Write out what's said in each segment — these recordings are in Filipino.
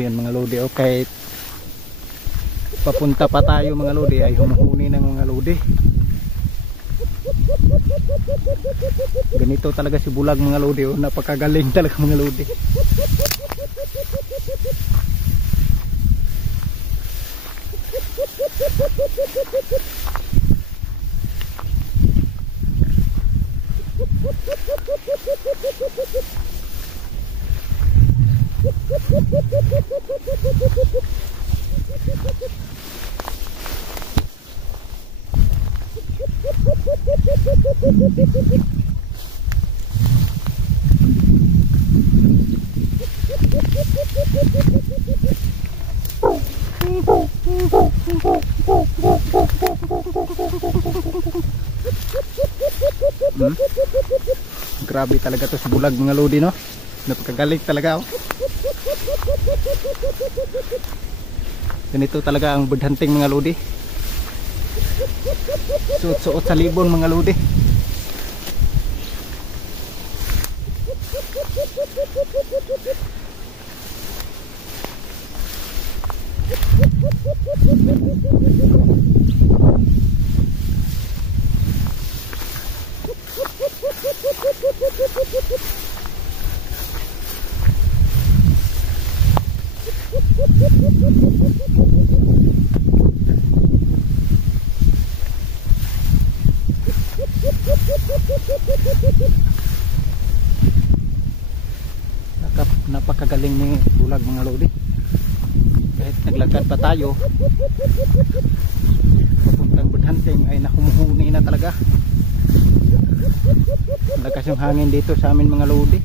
Ayun mga lodi, okay. Papunta pa tayo mga lodi ay humuhuni ng mga lodi. Ganito talaga si Bulag mga lodi, oh. Napakagaling talaga mga lodi. Grabe talaga to si Bulag mga lodi, no? Napakagaling talaga, oh. Ganito talaga ang bird hunting mga lodi. Suot-suot sa libon mga lodi. Napakagaling ni Bulag mga lodi. Kahit naglakad pa tayo papuntang bird hunting ay nakumuhuni na talaga. Lakas yung hangin dito sa amin mga lodi.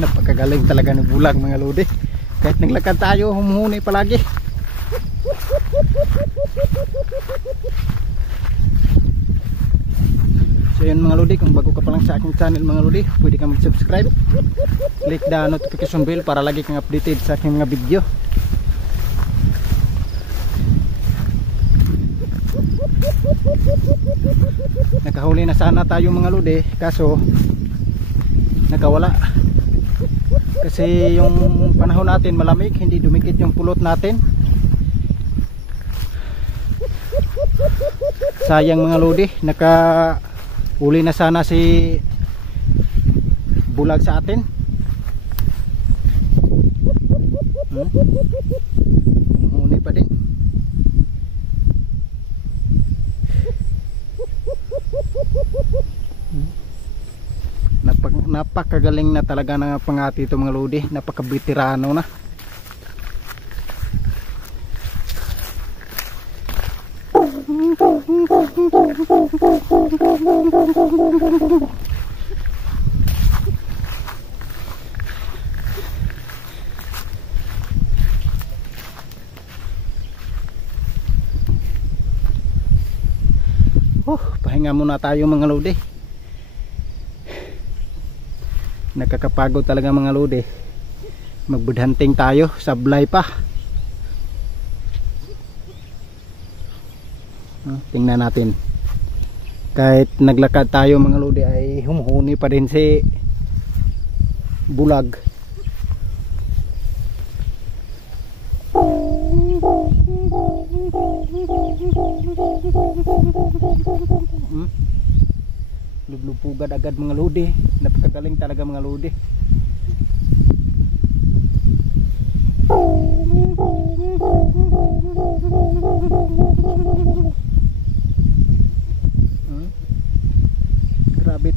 Napakagaling talaga ni Bulag mga lodi. Kahit naglakad tayo humuhuni palagi. So yun mga lodi, kung bago ka pa lang sa aking channel mga lodi, pwede ka mag-subscribe, click the notification bell para lagi kang updated sa aking mga video. Nakahuli na sana tayo mga lodi, kaso nakawala. Kasi yung panahon natin malamig, hindi dumikit yung pulot natin. Sayang mga lodi, nakahuli na sana si Bulag sa atin. Huni pa din. Napakagaling na talaga ng pangati ito mga lodi. Napakabitirano na. Pahinga muna tayo mga lodi. Nakakapagod talaga mga lodi. Mag-bird hunting tayo, sablay pa. Tingnan natin. Kahit naglakad tayo mga lodi ay humuhuni pa rin si Bulag. Lublupugad agad mga lodi. Napakagaling talaga mga lodi.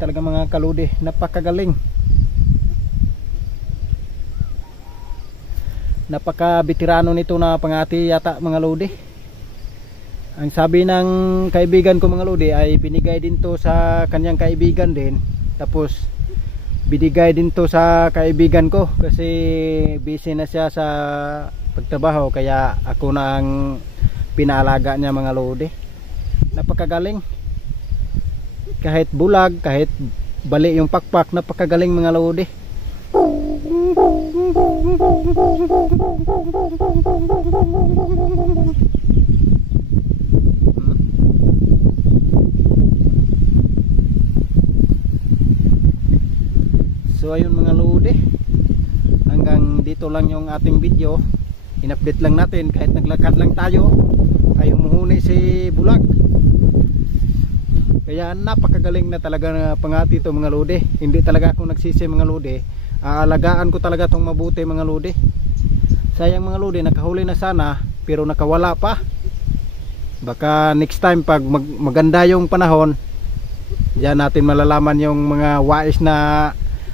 talaga mga kaludi, napakagaling, napaka-veterano nito na pangati yata mga lodi. Ang sabi ng kaibigan ko mga lodi ay binigay din to sa kanyang kaibigan din, tapos binigay din to sa kaibigan ko kasi busy na siya sa pagtrabaho, kaya ako na ang pinaalaga niya mga lodi. Napakagaling, kahit bulag, kahit bali yung pakpak, napakagaling mga lodi. So ayun mga lodi, hanggang dito lang yung ating video. In-update lang natin, kahit naglakad lang tayo ay humuhuni si bulag. Kaya napakagaling na talaga na pangati ito mga lodi. Hindi talaga ako nagsisi mga lodi, aalagaan ko talaga itong mabuti mga lodi. Sayang mga lodi, nakahuli na sana pero nakawala pa. Baka next time pag maganda yung panahon, diyan natin malalaman yung mga wais na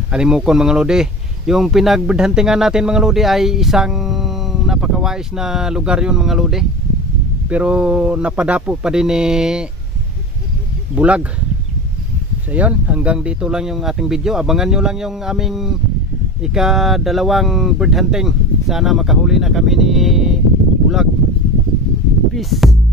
alimukon mga lodi. Yung pinagbidhantingan natin mga lodi ay isang napakawais na lugar yun mga lodi, pero napadapo pa din ni bulag. So yun, hanggang dito lang yung ating video. Abangan nyo lang yung aming ika-2 bird hunting. Sana makahuli na kami ni bulag. Peace.